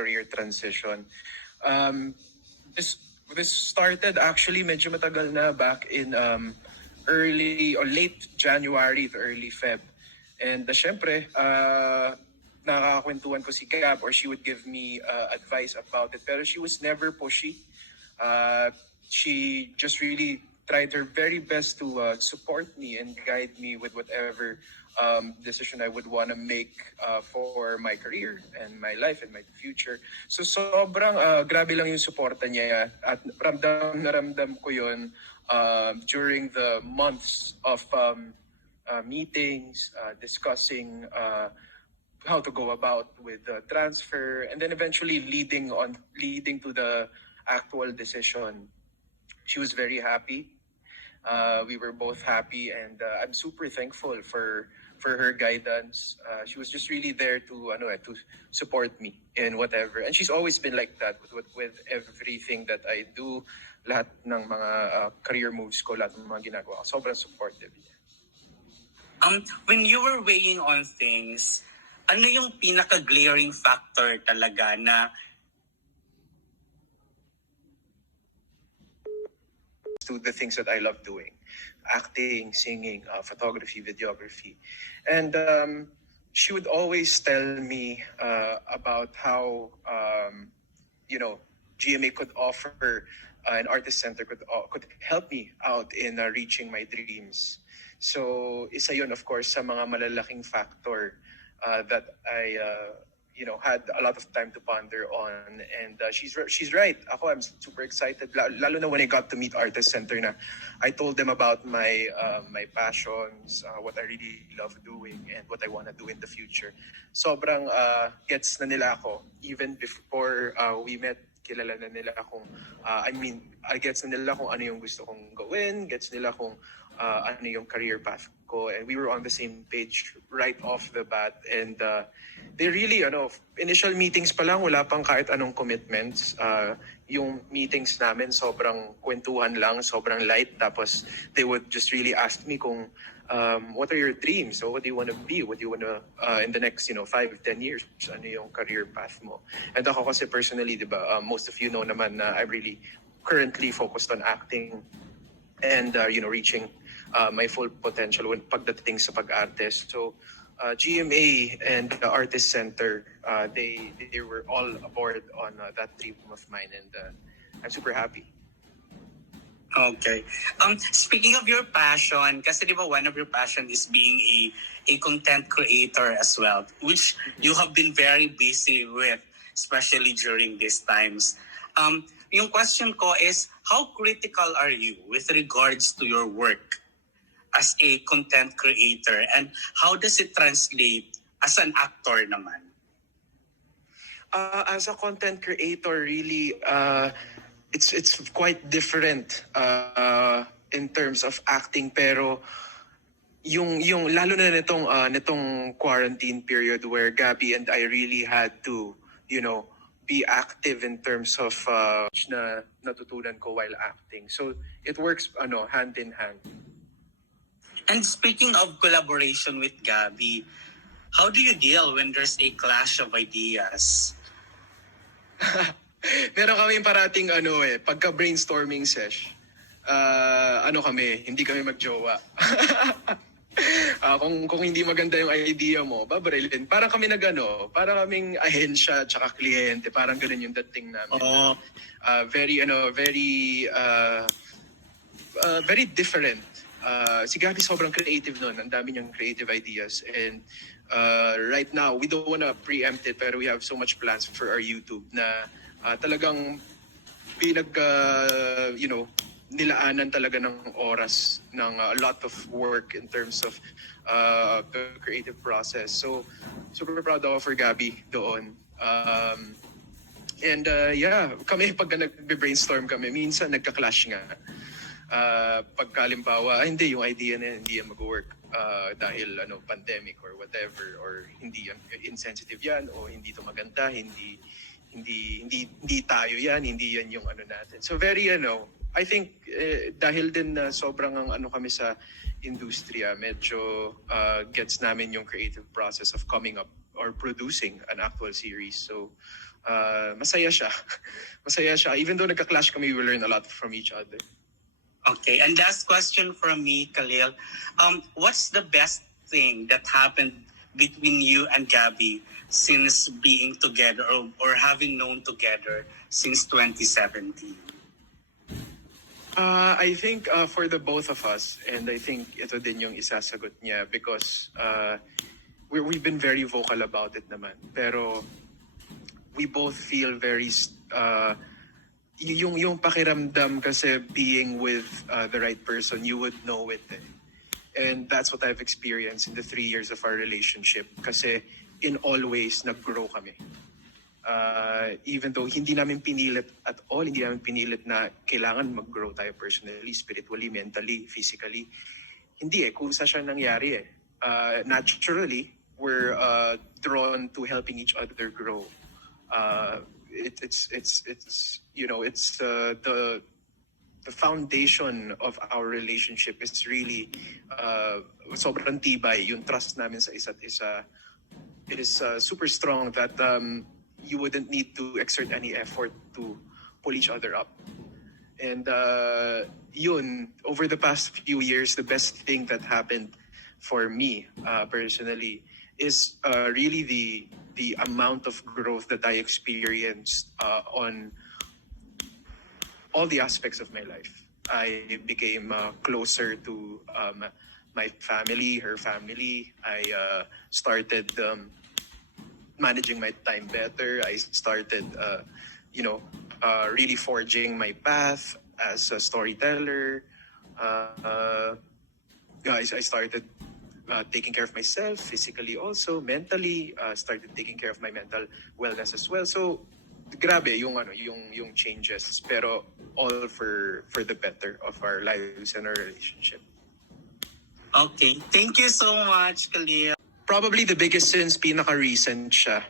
career transition. Um, this started actually medyo matagal na back in early or late January to early Feb. And syempre, nakakakwentuhan ko si Gab or she would give me advice about it. Pero she was never pushy. She just really tried her very best to support me and guide me with whatever decision I would want to make for my career and my life and my future. So sobrang grabe lang yung suporta niya at ramdam na ramdam ko yun during the months of meetings, discussing how to go about with the transfer, and then eventually leading to the actual decision. She was very happy. We were both happy, and I'm super thankful for her guidance. She was just really there to to support me in whatever, and she's always been like that with everything that I do. Lahat ng mga career moves ko, lahat ng mga ginagawa ko, sobrang supportive niya. When you were weighing on things, ano yung pinaka-glaring factor talaga na to the things that I love doing: acting, singing, photography, videography. And she would always tell me about how GMA could offer an artist center could help me out in reaching my dreams. So isa yun, of course, sa mga malalaking factor that I had a lot of time to ponder on. And she's right. I'm super excited. Lalo na when I got to meet Artist Center na I told them about my passions, what I really love doing, and what I want to do in the future. Sobrang gets na nila ako. Even before we met, kilala na nila akong, gets na nila kung ano yung gusto kong gawin, gets nila kung ano yung career path ko, and we were on the same page right off the bat. And they really, initial meetings pa lang, wala pang kahit anong commitments. Yung meetings namin, sobrang kwentuhan lang, sobrang light. Tapos they would just really ask me kung, what are your dreams? So what do you want to be? What do you want to, in the next, 5-10 years, ano yung career path mo? And ako kasi personally, di ba, most of you know naman na I'm really currently focused on acting and, reaching my full potential when pagdating sa pag-artist. So GMA and the Artist Center, they were all aboard on that dream of mine, and I'm super happy. Okay. Speaking of your passion, kasi di ba one of your passion is being a content creator as well, which you have been very busy with, especially during these times. Yung question ko is, how critical are you with regards to your work as a content creator, and how does it translate as an actor naman? As a content creator, really, it's quite different in terms of acting, pero yung lalo na nitong quarantine period where Gabby and I really had to be active in terms of na natutunan ko while acting. So it works hand in hand. And speaking of collaboration with Gabby, how do you deal when there's a clash of ideas? Meron kami parating pagka-brainstorming sesh. Hindi kami magjowa. Kung hindi maganda yung idea mo, babarilin. Parang kami parang kaming ahensya tsaka kliyente, parang ganun yung dating namin. Oh. Very different. Si Gabby sobrang creative nun. Ang dami niyang creative ideas. And right now, we don't wanna preempt it, pero we have so much plans for our YouTube na talagang nilaanan talaga ng oras ng a lot of work in terms of the creative process. So, super proud ako for Gabby doon. And kami pag nag-brainstorm kami, minsan nagka-clash nga. Pagkalimbawa, hindi, yung idea na hindi yan mag-work dahil pandemic or whatever, or hindi yan insensitive yan, o hindi to maganda, hindi tayo yan, hindi yan yung natin. So very I think dahil din sobrang kami sa industriya, medyo gets namin yung creative process of coming up or producing an actual series. So masaya siya. Masaya siya. Even though nagka-clash kami, we learn a lot from each other. Okay, and last question from me, Khalil. What's the best thing that happened between you and Gabby since being together or having known together since 2017? I think for the both of us, and I think ito din yung isasagot niya because we've been very vocal about it naman. Pero we both feel very yung pakiramdam kasi being with the right person, you would know it. And that's what I've experienced in the 3 years of our relationship. Kasi in all ways, nag-grow kami. Even though hindi namin pinilit at all, hindi namin pinilit na kailangan mag-grow tayo personally, spiritually, mentally, physically. Hindi kusa siya nangyari naturally, we're drawn to helping each other grow. It's the foundation of our relationship is really sobrang tibay. Yung trust namin sa isa't isa is super strong that you wouldn't need to exert any effort to pull each other up. And yun, over the past few years, the best thing that happened for me personally is really the amount of growth that I experienced on all the aspects of my life. I became closer to my family, her family. I started managing my time better. I started, really forging my path as a storyteller. I started taking care of myself physically, also mentally. Started taking care of my mental wellness as well. So grabe yung changes, pero all for the better of our lives and our relationship. Okay, thank you so much, Khalil. Probably the biggest since pinaka-recent siya.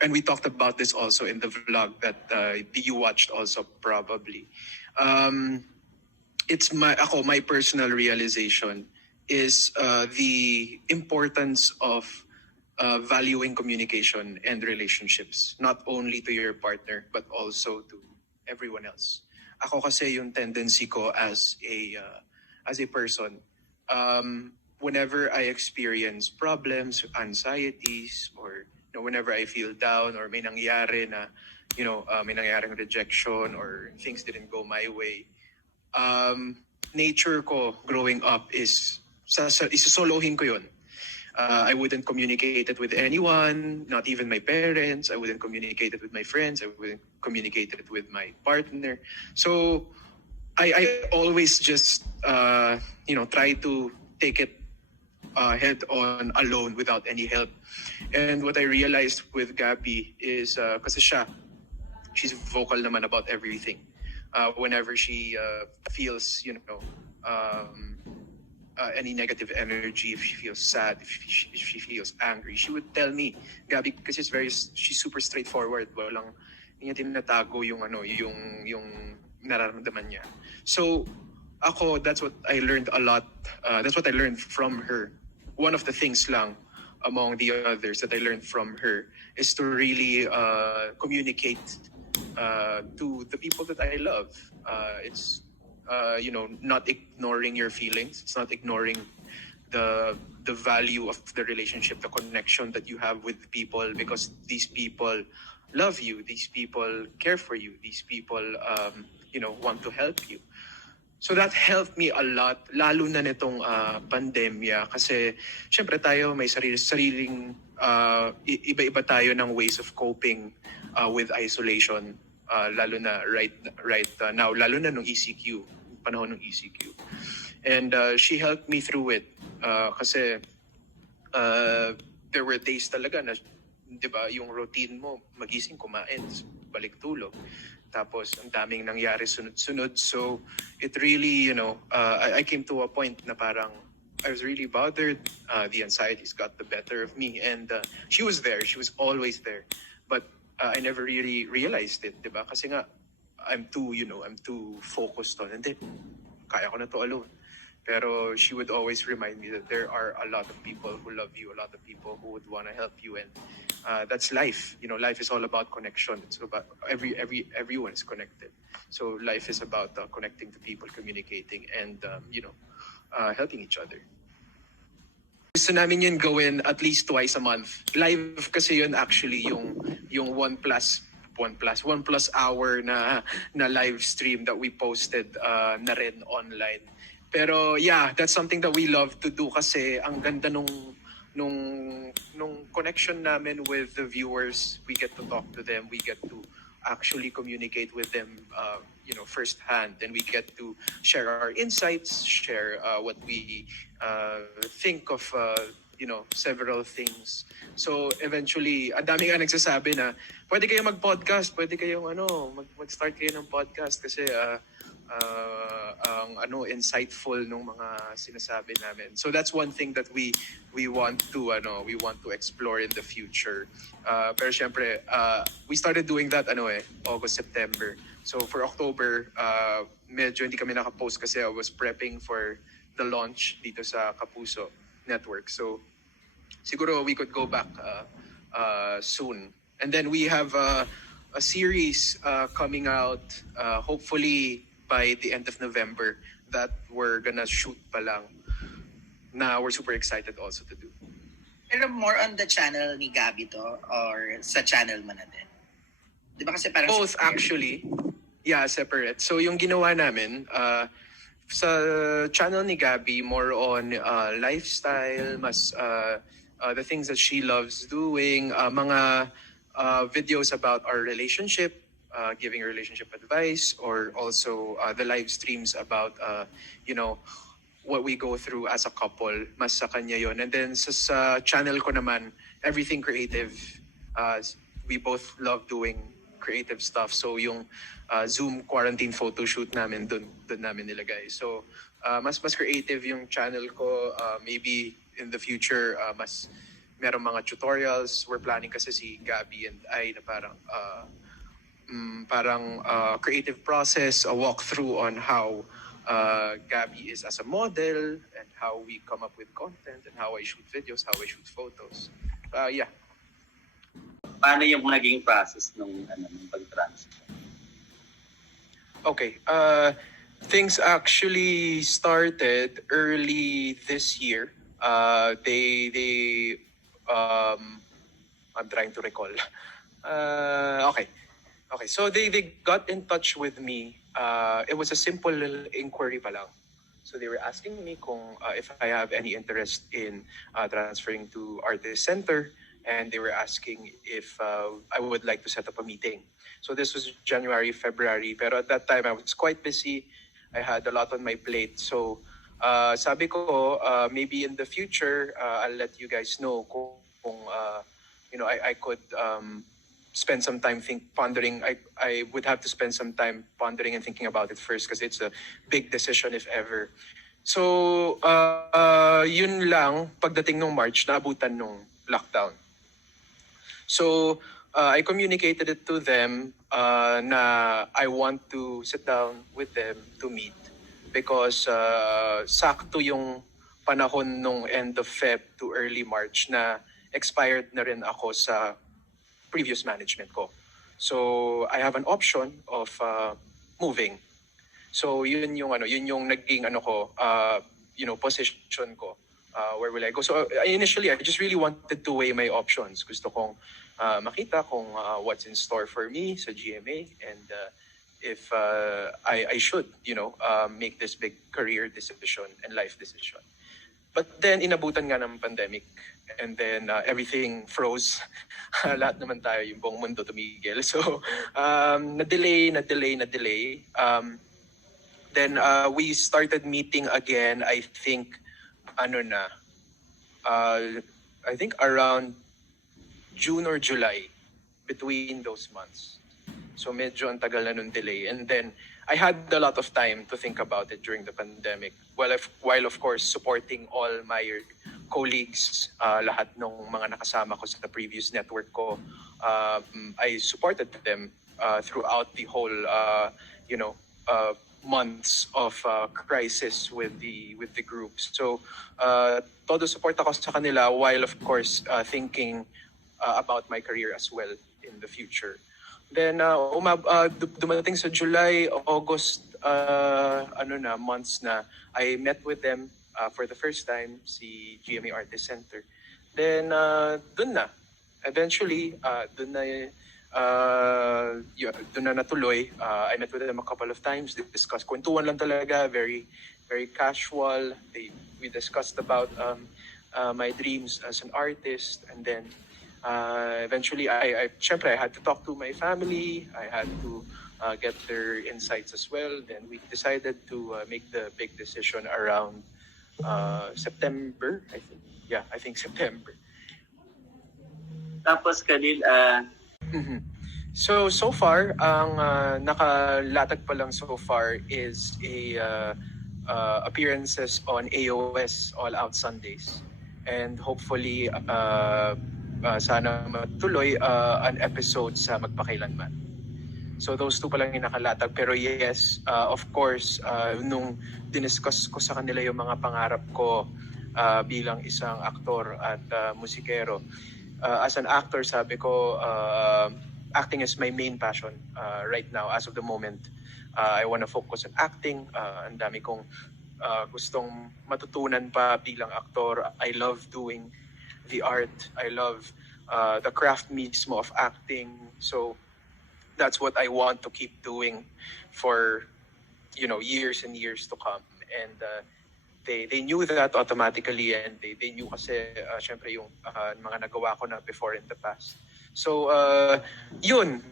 And we talked about this also in the vlog that you watched also probably. It's my personal realization is the importance of valuing communication and relationships, not only to your partner but also to everyone else. Ako kasi yung tendency ko as a person, whenever I experience problems, anxieties, or whenever I feel down or may nangyari na may nangyaring rejection or things didn't go my way, nature ko growing up is isosolohin ko yun. I wouldn't communicate it with anyone, not even my parents. I wouldn't communicate it with my friends. I wouldn't communicate it with my partner. So I always just try to take it head on alone without any help. And what I realized with Gabby is kasi she's vocal naman about everything. Whenever she feels any negative energy, if she feels sad, if she feels angry, she would tell me. Gabby kasi she's super straightforward. Walang niya tinatago yung nararamdaman niya. So ako, that's what I learned a lot. That's what I learned from her. One of the things lang among the others that I learned from her is to really communicate to the people that I love. It's not ignoring your feelings. It's not ignoring the value of the relationship, the connection that you have with people, because these people love you. These people care for you. These people, want to help you. So that helped me a lot, lalo na nitong pandemya. Kasi syempre tayo may sariling iba-iba tayo ng ways of coping with isolation. Lalo na right now, lalo na nung ECQ, panahon ng ECQ. And she helped me through it. Kasi there were days talaga na, di ba, yung routine mo, magising, kumain, balik tulog. Tapos ang daming nangyari sunod-sunod. So it really, I came to a point na parang I was really bothered. The anxieties got the better of me. And she was there. She was always there. But I never really realized it, di ba? Kasi nga, I'm too focused on, hindi, kaya ko na to alone. Pero she would always remind me that there are a lot of people who love you, a lot of people who would want to help you, and that's life. You know, life is all about connection. It's about everyone is connected. So life is about connecting to people, communicating, and helping each other. Gusto namin yun gawin at least twice a month. Live kasi yun actually yung 1 plus hour na live stream that we posted na rin online. Pero yeah, that's something that we love to do kasi ang ganda nung connection namin with the viewers. We get to talk to them, we get to actually communicate with them firsthand, and we get to share our insights, share what we think of several things. So eventually, ang dami nga nagsasabi na pwede kayong mag-podcast, pwede kayong mag-start kayo ng podcast kasi ang insightful nung mga sinasabi namin. So that's one thing that we want to explore in the future. Pero syempre, we started doing that August, September. So for October, medyo hindi kami nakapost kasi I was prepping for the launch dito sa Kapuso Network. So siguro we could go back soon. And then we have a series coming out hopefully by the end of November that we're gonna shoot pa lang na we're super excited also to do. Pero more on the channel ni Gabby to or sa channel mo na din? Di ba kasi parang... Both actually. Yeah, separate. So yung ginawa namin, sa channel ni Gabby, more on lifestyle, mas the things that she loves doing, mga videos about our relationship, giving relationship advice, or also the live streams about what we go through as a couple. Mas sa kanya yon. And then sa channel ko naman, everything creative. We both love doing creative stuff. So yung Zoom quarantine photo shoot namin dun namin nilagay. So mas creative yung channel ko. Maybe in the future mas merong mga tutorials. We're planning kasi si Gabby and I na parang creative process, a walkthrough on how Gabby is as a model and how we come up with content and how I shoot videos, how I shoot photos. Yeah. Paano yung naging process nung pag-transfer? Okay. Things actually started early this year. I'm trying to recall. Okay. So they got in touch with me. It was a simple inquiry pa lang. So they were asking me if I have any interest in transferring to Artist Center, and they were asking if I would like to set up a meeting. So this was January, February, pero at that time I was quite busy. I had a lot on my plate. So sabi ko, maybe in the future, I'll let you guys know kung I could spend some time pondering. I would have to spend some time pondering and thinking about it first because it's a big decision if ever. So yun lang, pagdating nung March, naabutan nung lockdown. So I communicated it to them na I want to sit down with them to meet because sakto yung panahon nung end of Feb to early March na expired na rin ako sa previous management ko. So I have an option of moving. So yun yung naging position ko. Where will I go? So initially I just really wanted to weigh my options. Gusto kong makita kung what's in store for me sa GMA and if I should make this big career decision and life decision. But then inabutan nga ng pandemic and then everything froze. Lahat naman tayo, yung buong mundo tumigil. So na-delay. Then we started meeting again, I think around June or July, between those months. So medyo ang tagal na nung delay. And then I had a lot of time to think about it during the pandemic. While of course supporting all my colleagues, lahat ng mga nakasama ko sa previous network ko, I supported them throughout the whole months of crisis with the group. So todo support ako sa kanila while of course thinking about my career as well in the future. Then dumating sa July, August, months na, I met with them for the first time, si GMA Artist Center. Then dun na, eventually, dun na natuloy. I met with them a couple of times, discussed, kwentuhan lang talaga, very very casual. We discussed about my dreams as an artist, and then eventually I had to talk to my family. I had to get their insights as well. Then we decided to make the big decision around September, I think. Yeah, I think September. Tapos Khalil, So far, ang nakalatag pa lang so far is appearances on AOS All Out Sundays. And hopefully, sana matuloy an episode sa Magpakailanman. So those two pa lang yung nakalatag. Pero yes, of course, nung diniscuss ko sa kanila yung mga pangarap ko bilang isang aktor at musikero, as an actor, sabi ko, acting is my main passion right now as of the moment. I want to focus on acting. Ang dami kong gustong matutunan pa bilang aktor. I love doing the art. I love the craft mismo of acting. So that's what I want to keep doing for years and years to come. And they knew that automatically, and they knew kasi syempre yung mga nagawa ko na before in the past. So yun,